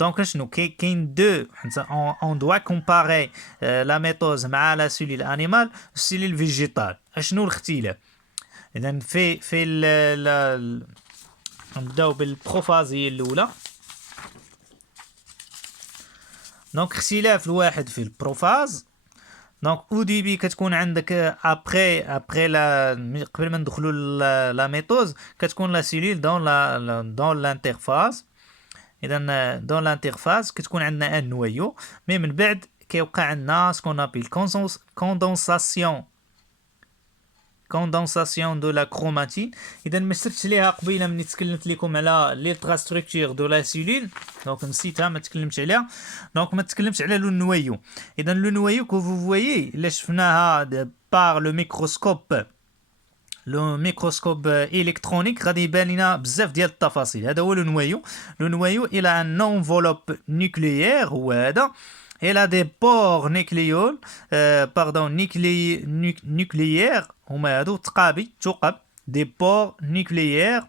دونك شنو كاين دو on doit comparer la métose مع la cellule animale cellule végétale. شنو الاختلاف؟ اذا في نبداو بالبروفازيه الاولى. دونك اختلاف الواحد في البروفاز. دونك او ديبي كتكون عندك ابري لا قبل ما ندخلوا لا ميثوز كتكون لا سيلول دون لانترفاز. اذا دون لانترفاز كتكون عندنا ان نويو، مي من بعد كيوقع عندنا سكون ابيل كوندونساسيون دو لا كروماتين. اذا ما شرتش ليها قبيله ملي تكلمت لكم على ليلتراستركتور دو لا سيلول، دونك نسيتها ما تكلمتش عليها. دونك ما تكلمتش على لو نويو. اذا لو نويو كو فو فويي الا شفناها بار لو ميكروسكوب الكترونيك غادي يبان لنا بزاف ديال التفاصيل. هذا هو لو نويو الى ان انفولوب نوكليير هو هذا. Elle a des pores nucléaires هما هادو ثقب des pores nucléaires.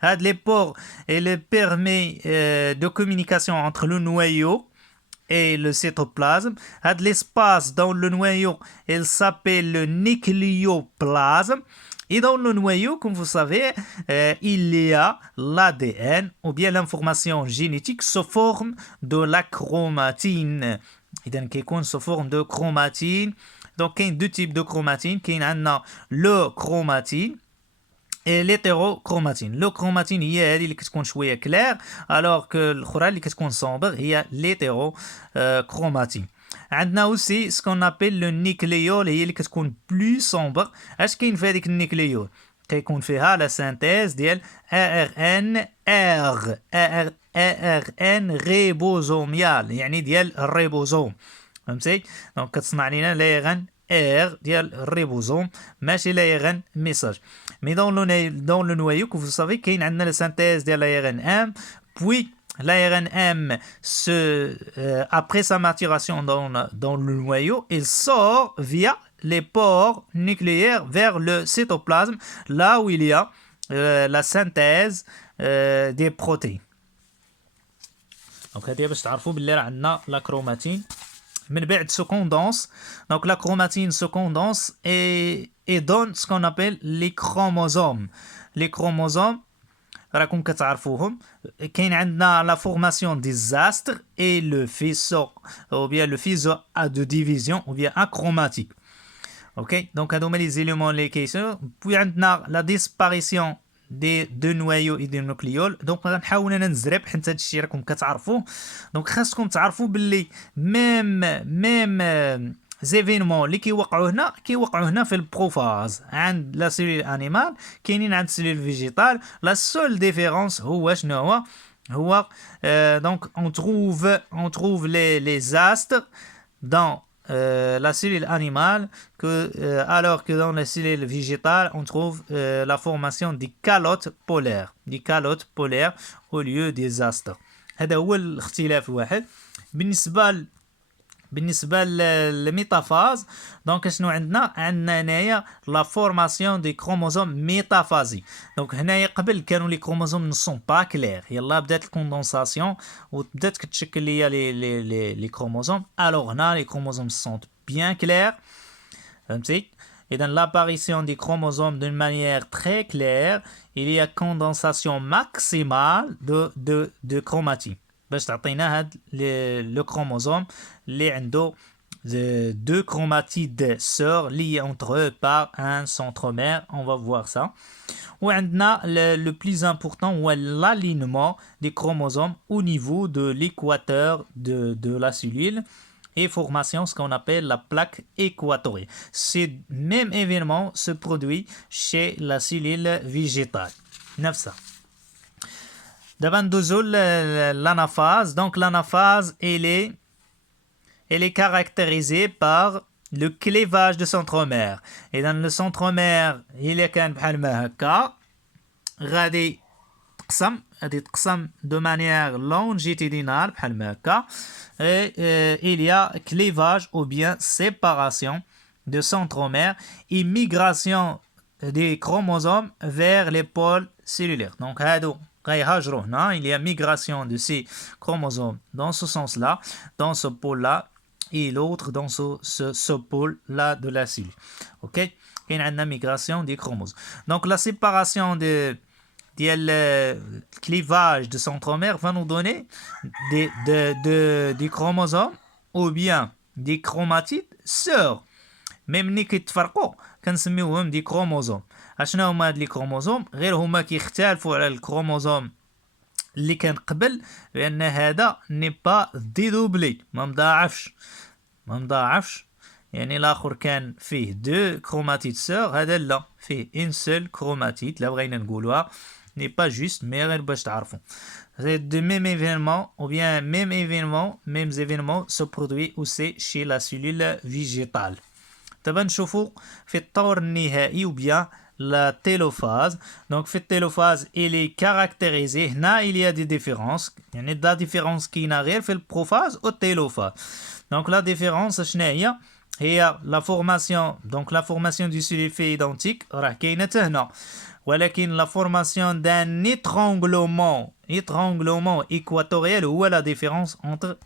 هاد les pores elle permet de communication entre le noyau et le cytoplasme. هاد l'espace dans le noyau elle s'appelle le nucléoplasme. Et dans le noyau, comme vous savez, il y a l'ADN ou bien l'information génétique sous forme de la chromatine. إذا كيكون sous forme de chromatine. Donc كاين deux types de chromatine. كاين عندنا le chromatine et l'hétérochromatine. Le chromatine هي هذه اللي كتكون شويه كلير، alors que الاخرى اللي كتكون sombre هي l'hétérochromatine. عندنا اوسي سكون ابيل لو نيكليول هي اللي كتكون بلو سومبر. اش كاين في هذيك النيكليول؟ كيكون فيها لا سينتيز ديال ار ان ريبوزوميال، يعني ديال الريبوزوم. فهمتي؟ دونك كتصنع لينا لايغان ار ديال الريبوزوم، ماشي لايغان ميساج. مي دون لو نويو كو فو سافي كاين عندنا لا سينتيز ديال لايغان ام، بوي l'ARN après sa maturation dans le noyau, il sort via les pores nucléaires vers le cytoplasme, là où il y a la synthèse des protéines. Donc, هذه باش تعرفوا باللي راه عندنا لا كروماتين. من بعد se condense. Donc, la chromatine se condense et donne ce qu'on appelle les chromosomes. Les chromosomes راكم كتعرفوهم. كاين عندنا لا فورماسيون دي زاستر اي لو فيسو او بيان لو فيسو ا دو ديفيزيون او بيان اكروماتيك. اوكي دونك هادو هما لي زيليمون اللي كيسو. بوي عندنا لا ديسباريسيون دي دو نويو اي دي نوكليول. دونك غنحاول انا نزرب حيت هادشي راكم كتعرفوه. دونك خاصكم تعرفوا باللي ميم زيفينمون اللي كيوقعوا هنا في البروفاز عند لا سيلول انيمال كاينين عند سيلول فيجيتال. لا سول ديفيرونس هو شنو هو دونك on trouve les astres dans la cellule animale alors que dans la cellule végétale on trouve la formation des calottes polaires au lieu des astres. هذا هو الاختلاف الواحد. بالنسبه للميتافاز دونك شنو عندنا هنايا لا فورماسيون دي كروموزوم ميتافازي. دونك هنايا قبل كانوا لي كروموزوم نسون با كلير، يلا بدات الكوندونساسيون وبدات كتشكل ليا لي كروموزوم. الوغ هنا لي كروموزوم سون بيان كلير. فهمتي؟ اذا l'apparition des chromosomes d'une manière très claire, il y a condensation maximale de chromatine باش تعطينا هاد لو كروموزوم اللي عنده deux chromatides sœurs liées entre eux par un centromère. On va voir ça. وعندنا le plus important هو l'alignement des chromosomes au niveau de l'équateur de la cellule et formation ce qu'on appelle la plaque équatoriale. Ce même événement se produit chez la cellule végétale. نفسها. دابا ندوزو l'anaphase. Donc l'anaphase elle est caractérisée par le clivage de centromère. Et dans le centromère il كان بحال ما هكا غادي تقسم de manière longitudinale بحال ما هكا. Il y a clivage ou bien séparation de centromère et migration des chromosomes vers les pôles cellulaires. Donc هادو غيهاجروا هنا. Il y a migration de ces chromosomes dans ce sens-là, dans ce pôle-là, et l'autre dans ce pôle-là de la cellule. Ok? Il y a une migration des chromosomes. Donc la séparation de le clivage de centromère va nous donner des chromosomes ou bien des chromatides sœurs. même ملي كيتفرقوا كنسميوهم دي كروموزوم. اشنو هما هاد لي كروموزوم؟ غير هما كيختلفوا على الكروموزوم اللي كان قبل، لان هذا ني با ديدوبلي، ما مضاعفش. يعني الاخر كان فيه دو كروماتيد سور، هذا لا، فيه ان سول كروماتيد. لا بغينا نقولوها ني با جوست، مي غير باش تعرفوا. De même événement ou bien mêmes événements se produit aussi chez la cellule végétale. دابا نشوفوا في الطور النهائي ou bien la télophase. Donc في التيلوفاز il est caractérisé. هنا il y a des différences، يعني la différence كاينه غير في البروفاز و التيلوفاز. Donc la différence شنو هي la formation. Donc la formation du sulfate identique راه كاينه حتى هنا، ولكن la formation d'un étranglement équatorial هو la différence entre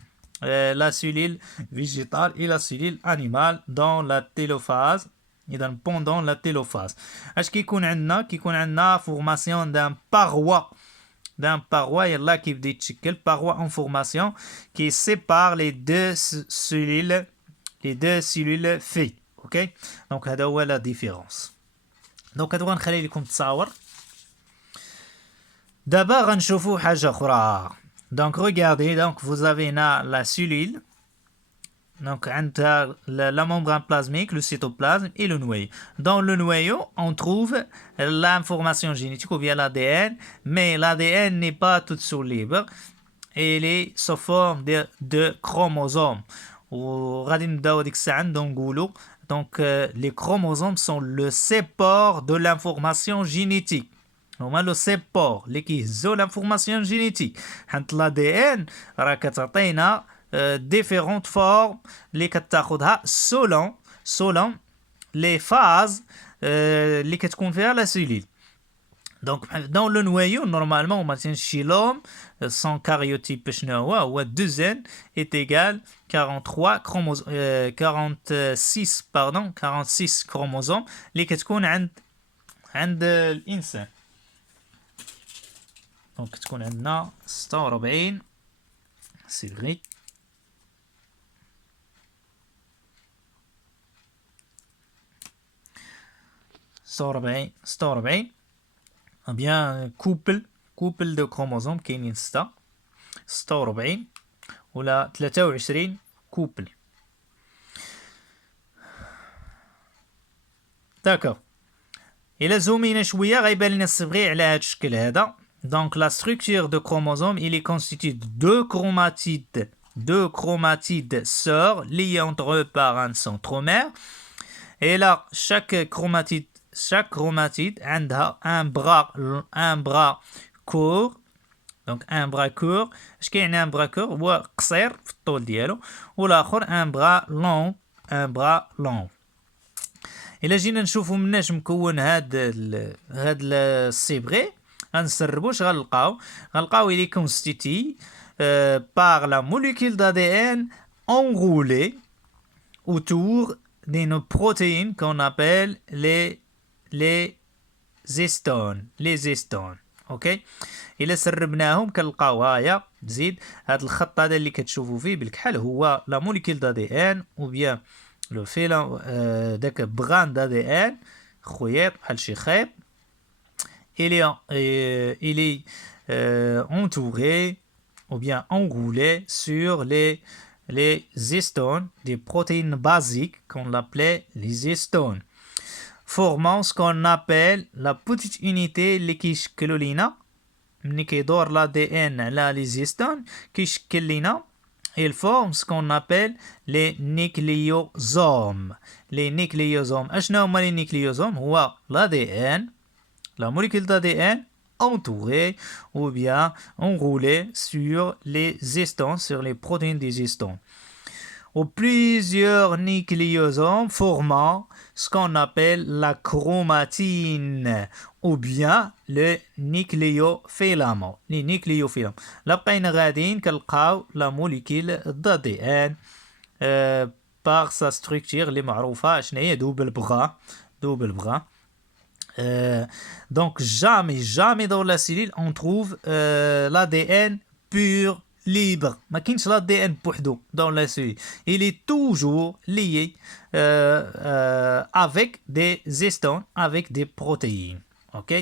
la cellule végétale et la cellule animale dans la télophase. إذا pendant la télophase اش كيكون عندنا formation d'un paroi يلا كيبدا يتشكل paroi en formation qui sépare les deux cellules filles. OK. Donc هذا هو la différence. دونك هادو غنخلي لكم تصاور. دابا غنشوفوا حاجه اخرى. Donc regardez, donc vous avez la cellule, donc la membrane plasmique, le cytoplasme et le noyau. Dans le noyau, on trouve l'information génétique ou bien l'ADN, mais l'ADN n'est pas tout seul libre, il est sous forme de chromosomes. وغادي نبداو ديك الساعه نقولوا donc les chromosomes sont le support de l'information génétique. هما لو سيبور اللي كيهزو لانفورماسيون جينيتيك. حيت l'ADN راه كتعطينا ديفيرونت فورم اللي كتاخذها سولون لي فاز اللي كتكون فيها لا سيلول. دونك dans le noyau normalement مثلا شي لوم son karyotype شنو هو 2n est égal 46 chromosomes اللي كتكون عند الانسان. دونك تكون عندنا 46 سيغري 46 bien couple de chromosomes كاينين 46 ولا 23 couple. داكوغ. إلا زومينا شويه غيبان لنا الصبغي على هذا الشكل هذا. Donc la structure de chromosome il est constitué de deux chromatides sœurs liées entre eux par un centromère. Et là chaque chromatide عندها un bras court. Donc un bras court. اش كيعني un bras court؟ هو قصير في الطول ديالو، والاخر un bras long. إلا جينا نشوفو مناش مكون هاد الصبغي غنسربوش غنلقاو il est constitué par la molécule d'ADN enroulée autour d'une protéine qu'on appelle les histones. اوكي. الا سربناهم كنلقاو هايا تزيد هاد الخط هذا اللي كتشوفوا فيه بالكحل هو لا موليكول d'ADN ou bien لو فيلون داك بغان d'ADN خيط بحال شي خيط. il est entouré ou bien enroulé sur les histones, des protéines basiques qu'on appelait les histones, formant ce qu'on appelle la petite unité اللي كيشكلوا لينا ملي كيدور l'ADN على les histones كيشكل لينا. Il forme ce qu'on appelle les nucléosomes. Les nucléosomes. أشنو هما les nucléosomes؟ هو l'ADN, la molécule d'ADN entourée ou bien enroulée sur les histones, sur les protéines des histones. ou plusieurs nucléosomes formant ce qu'on appelle la chromatine ou bien le nucléofilament. Les nucléofilaments. Là بقينا غاديين كنلقاو la molécule d'ADN par sa structure اللي معروفة شنو هي double bras. Donc jamais dans la cellule on trouve l'ADN pur libre. ما كاينش l'ADN بوحدو dans la cellule. Il est toujours lié avec des histones, avec des protéines. OK?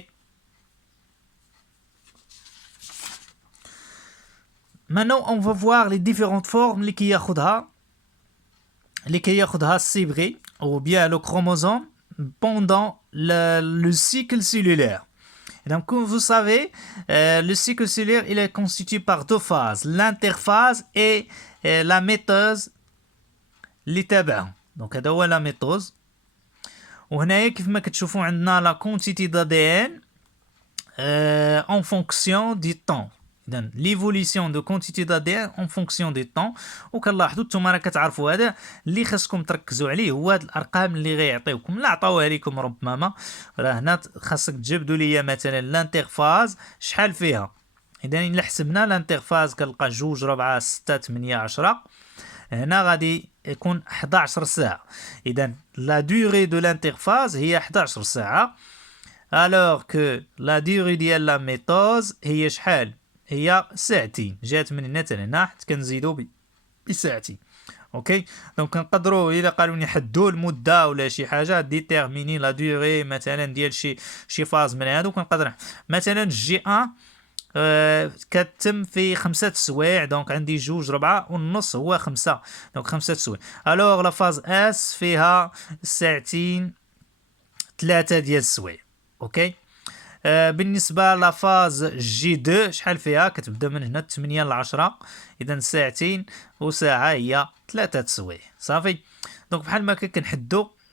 Maintenant, on va voir les différentes formes اللي كياخدها الصبغي ou bien le chromosome pendant le cycle cellulaire. Et donc, comme vous savez, le cycle cellulaire il est constitué par deux phases, l'interphase et la métose اللي تابعهم. Donc هذا هو la métose. وهنايا كيف ما كتشوفوا عندنا la quantité d'ADN en fonction du temps. إذن l'évolution de quantité d'ADN en fonction du temps. وكنلاحظوا نتوما راه كتعرفوا هذا اللي خاصكم تركزوا عليه هو هاد الارقام اللي غيعطيوكم لا عطاوها لكم ربما راه هنا خاصك تجبدوا ليا مثلا الانترفاز شحال فيها. اذا الا حسبنا الانترفاز كنلقى 2 4 6 8 10 هنا غادي يكون 11 ساعه. اذا لا durée de l'interphase هي 11 ساعه alors que la durée ديال لا ميتوز هي شحال هي ساعتين. جات من هنا حتى هنا حيت كنزيدو بساعتين. اوكي دونك نقدروا الا قالوا نحدوا المده ولا شي حاجه ديتيرميني لا دوري مثلا ديال شي فاز من هادو. كنقدر مثلا جي 1 كتم في 5 سوايع دونك عندي 2 4 ونص هو 5 دونك 5 سوايع. الوغ لا فاز اس فيها ساعتين 3 ديال السوايع. اوكي بالنسبه لافاز جي 2 شحال فيها كتبدا من هنا 8 ل 10 اذا ساعتين وساعه هي 3 سوايع صافي. دونك بحال ما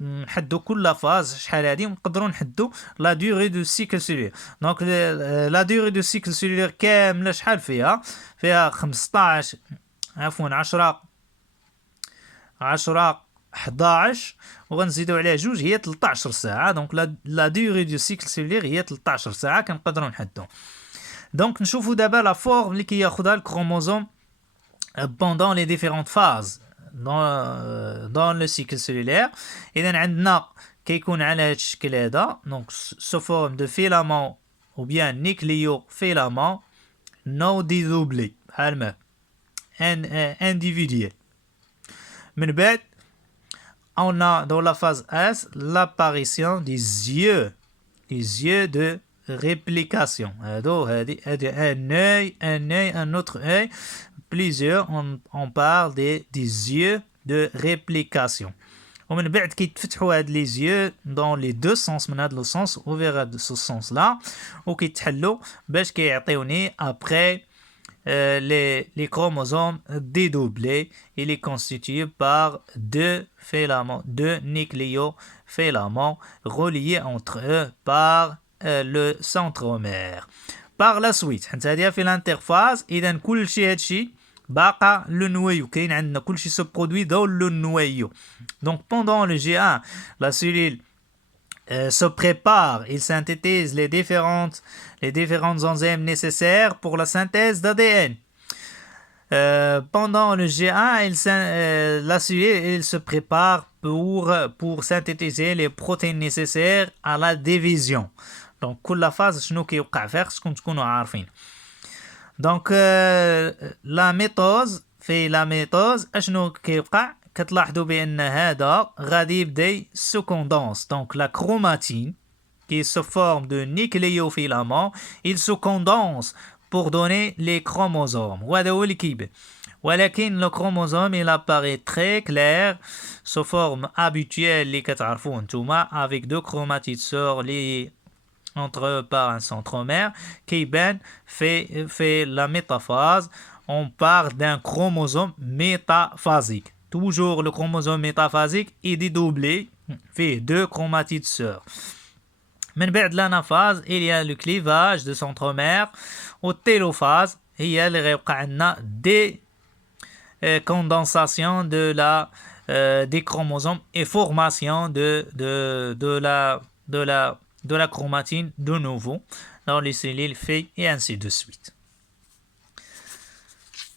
نحدو كل فاز شحال هادي ونقدروا نحدو لا دوري دو سيكل سيلولير. دونك لا دوري دو سيكل سيلولير كامله شحال فيها 15 عفوا 10 11 وغنزيدو عليها 2 هي 13 ساعه. دونك لا دوري دو سيكل سيلولير هي 13 ساعه كنقدروا نحدو. دونك نشوفوا دابا لا فورم اللي كياخذها الكروموزوم pendant les différentes phases dans le cycle cellulaire. اذا عندنا كيكون على هذا الشكل هذا دونك sous forme de filament ou bien nucléofilament non dédoublé بحال ما individuel. من بعد on a dans la phase S l'apparition des yeux de réplication. هادي un œil un autre œil plusieurs on parle des yeux de réplication. ومن بعد كيتفتحوا هاد les yeux dans les deux sens من هاد le sens ou vers ce sens là وكيتحلوا باش كيعطيوني après les chromosomes dédoublés. Il est constitué par deux nucléofilaments reliés entre eux par le centromère. Par la suite حتى هادي في الانترفاز. اذا كلشي هادشي باقا لو نويو كاين عندنا كلشي سو برودوي dans le noyau. Donc pendant le G1 la cellule se prépare, il synthétise les différentes enzymes nécessaires pour la synthèse d'ADN. Pendant le G1, la cellule se prépare pour synthétiser les protéines nécessaires à la division. Donc, كل phase شنو كيوقع فيها خصكم تكونوا عارفين. Donc, la métose اشنو كيوقع كتلاحظوا بان هذا غادي يبدا se condense. Donc la chromatine qui se forme de nucléofilaments il se condense pour donner les chromosomes. وهذا هو اللي كيبان. ولكن le chromosome il apparaît très clair sous forme habituelle اللي كتعرفوه نتوما avec deux chromatides sœurs liées entre eux par un centromère كيبان fait la métaphase. On parle d'un chromosome métaphasique. Toujours le chromosome métaphasique est dédoublé, fait deux chromatides sœurs. من بعد l'anaphase, il y a le clivage de centromère. Au télophase, هي اللي غيوقع عندنا condensation des chromosomes et formation de la chromatine de nouveau dans les cellules filles et ainsi de suite.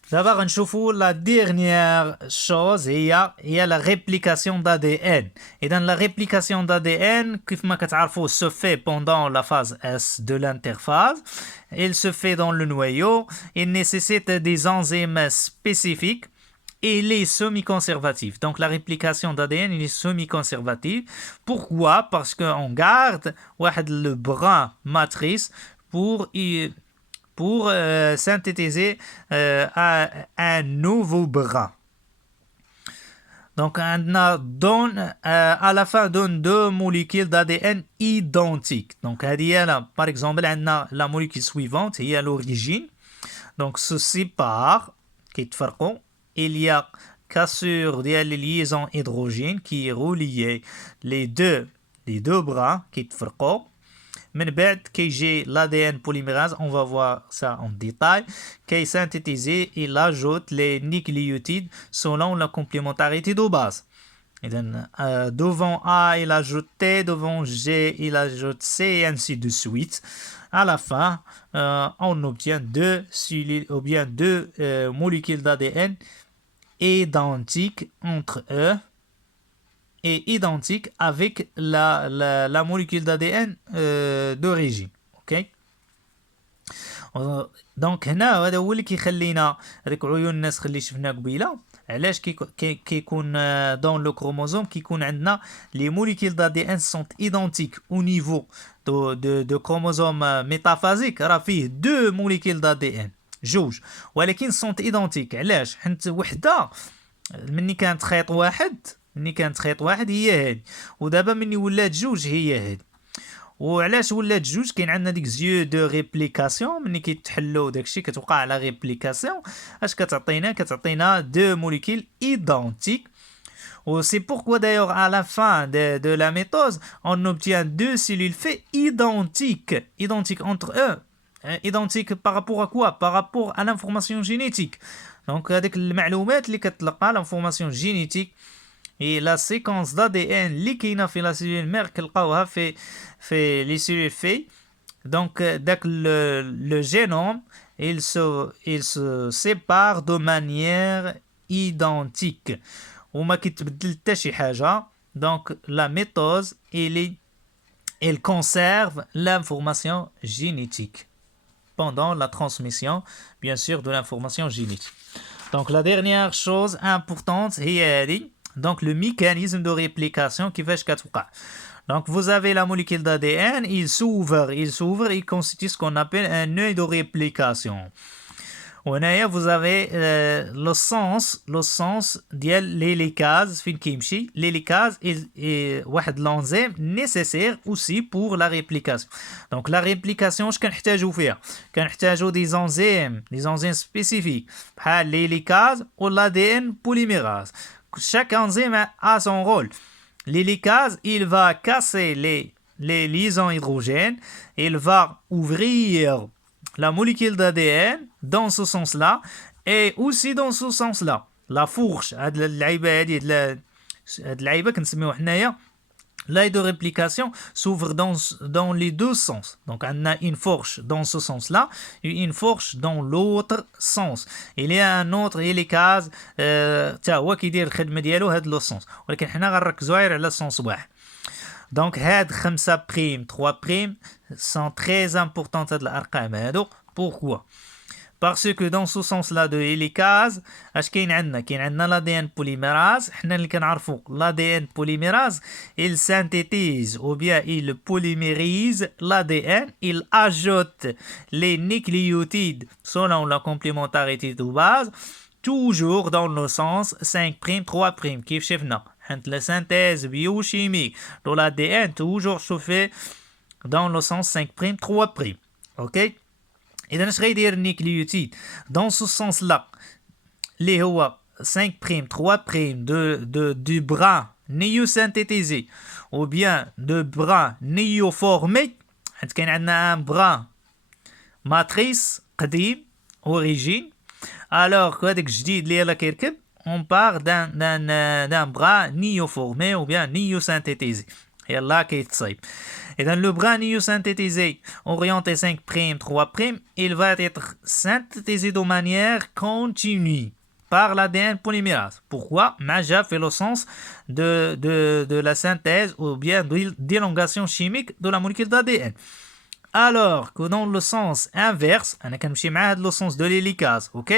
D'abord, نشوفوا la dernière chose هي la réplication d'ADN. Et dans la réplication d'ADN, كيف ما كتعرفوا, se fait pendant la phase S de l'interphase. Il se fait dans le noyau. Il nécessite des enzymes spécifiques. Et il est semi-conservatif. Donc la réplication d'ADN, il est semi-conservatif. Pourquoi? Parce qu'on garde le brin matrice pour synthétiser un nouveau brin. Donc on à la fin donne deux molécules d'ADN identiques. Donc par exemple la molécule suivante, il y a l'origine. Donc se séparent, كيتفرقوا. Il y a cassure des liaisons hydrogènes qui relient les deux bras كيتفرقوا. من بعد كيجي l'ADN polymérase, on va voir ça en détail, qui synthétisé, il ajoute les nucléotides selon la complémentarité de base. Et donc, devant A, il ajoute T, devant G, il ajoute C, et ainsi de suite. À la fin, on obtient deux molécules d'ADN identiques entre eux et identiques avec la molécule d'ADN d'origine. Ok. دونك هنا هذا هو اللي كيخلينا هذيك عيون الناس اللي شفنا قبيله علاش كيكون dans le chromosome كيكون عندنا les molécules d'ADN sont identiques au niveau de chromosome métaphasique. راه فيه deux molécules d'ADN جوج ولكن sont identiques. علاش؟ حيت وحده مني كانت خيط واحد هي هذه، ودابا مني ولات جوج هي هذه. وعلاش ولات جوج؟ كاين عندنا ديك زيو دو ريبليكاسيون، ملي كيتحلوا داكشي كتوقع على ريبليكاسيون. اش كتعطينا دو موليكول ايدونتيك. و سي pourquoi d'ailleurs à la fin de la méthode on obtient deux cellules faites identiques entre eux. Identiques par rapport à quoi? Par rapport à l'information génétique. Donc هذيك المعلومات اللي كتلقى l'information génétique et la séquence d'ADN اللي كاينه في la cellule mère كنلقاوها في les cellules filles. Donc داك le génome il se sépare de manière identique وما كيتبدل حتى شي حاجه. Donc la méthode elle conserve l'information génétique pendant la transmission bien sûr de l'information génétique. Donc la dernière chose importante هي هذه. Donc le mécanisme de réplication كيفاش كتوقع. Donc vous avez la molécule d'ADN, il s'ouvre, il constitue ce qu'on appelle un œil de réplication. وهنايا vous avez le sens ديال l'hélicase فين كيمشي. L'hélicase est واحد l'enzyme nécessaire aussi pour la réplication. Donc la réplication واش كنحتاجو فيها؟ كنحتاجو des enzymes spécifiques بحال l'hélicase ou l'ADN polymérase. Chaque enzyme a son rôle. L'hélicase, il va casser les liaisons hydrogènes, il va ouvrir la molécule d'ADN dans ce sens-là et aussi dans ce sens-là. La fourche, هاد اللعيبه كنسميوها حنايا l'œil de réplication s'ouvre dans les deux sens. Donc on a une fourche dans ce sens-là et une fourche dans l'autre sens. Il y a un autre hélicase تا هو كيدير الخدمه ديالو هاد لو سونس، ولكن حنا غنركزوا غير على سونس واحد. دونك هاد 5 بريم 3 بريم sont très importantes هاد الارقام هادو. Pourquoi? Parce que dans ce sens-là de hélicase اش كاين عندنا l'ADN polymérase. حنا اللي كنعرفوا l'ADN polymérase il synthétise ou bien il polymérise l'ADN, il ajoute les nucléotides selon la complémentarité de base toujours dans le sens 5 prime 3 prime كيف شفنا. حيت la synthèse biochimique de l'ADN toujours se fait dans le sens 5 prime 3 prime. OK. إذا اش غيدير النيكليوتيد dans ce sens là اللي هو 5 prime 3 prime du brin néosynthétisé ou bien de brin néoformé. حيت كاين عندنا un brin matrice قديم origine alors هذاك الجديد اللي يلا كيركب on part d'un bras nioformé ou bien niosynthétisé. Et là, et dans le bras niosynthétisé, orienté 5', 3', il va être synthétisé de manière continue par l'ADN polymérase. Pourquoi? Maja fait le sens de la synthèse ou bien d'élongation chimique de la molécule d'ADN. Alors que dans le sens inverse, on a le sens de l'hélicase, ok?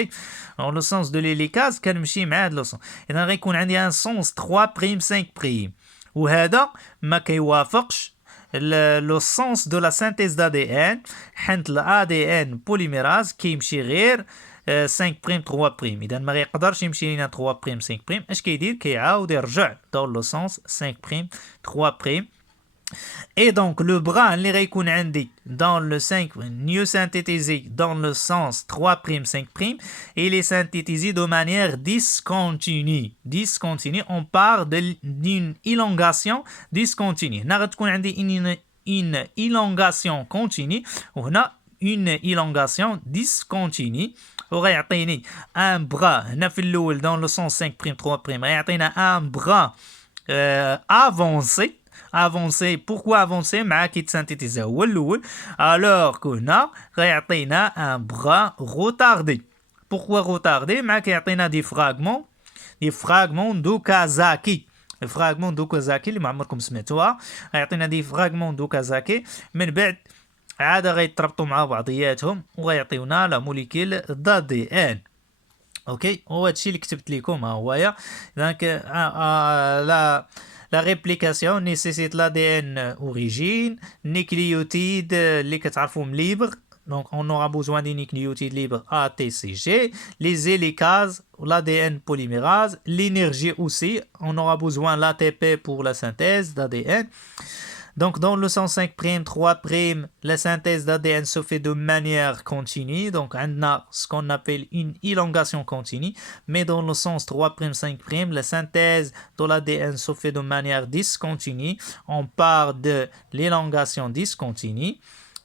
Dans le sens de l'hélicase, on a le sens. Et dans un sens 3', 5'. وهذا ما كيوافقش le sens de la synthèse d'ADN حيت الADN polymérase كيمشي غير 5 بريم 3 بريم اذا ما يقدرش يمشي لنا 3 بريم 5 بريم اش كيدير كيعاود يرجع dans le sens 5 بريم 3 بريم. Et donc, le bras, dans le 5 niosynthétisé dans le sens 3', 5', il est synthétisé de manière discontinue. Discontinue, on part d'une élongation discontinue. Une élongation continue, on a une élongation discontinue. وغيعطيني un bras dans le sens 5', 3', غيعطينا un bras avancé. Avancer, pourquoi avancer مع كيتسانتيتيزا هو الاول alors كنا غيعطينا un bras retardé. Pourquoi retardé مع كيعطينا des fragments d'Okazaki. fragments d'Okazaki اللي ما عمركم سمعتوها غيعطينا des fragments d'Okazaki من بعد عاد غيتربطوا مع بعضياتهم وغيعطيونا لا موليكول دي ان. اوكي هو هادشي اللي كتبت لكم ها هويا. دونك La réplication nécessite l'ADN origine, nucléotides les كتعرفوهم libres. Donc on aura besoin des nucléotides libres ATCG, les hélicases, l'ADN polymérase, l'énergie aussi, on aura besoin de l'ATP pour la synthèse d'ADN. Donc, dans le sens 5', 3', la synthèse d'ADN se fait de manière continue. Donc, on a ce qu'on appelle une élongation continue. Mais dans le sens 3', 5', la synthèse de l'ADN se fait de manière discontinue. On part de l'élongation discontinue.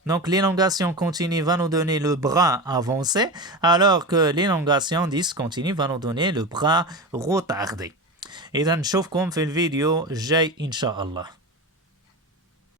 Donc, l'élongation continue va nous donner le bras avancé, alors que l'élongation discontinue va nous donner le bras retardé. Et donc, نشوفكم في الفيديو الجاي إن شاء الله.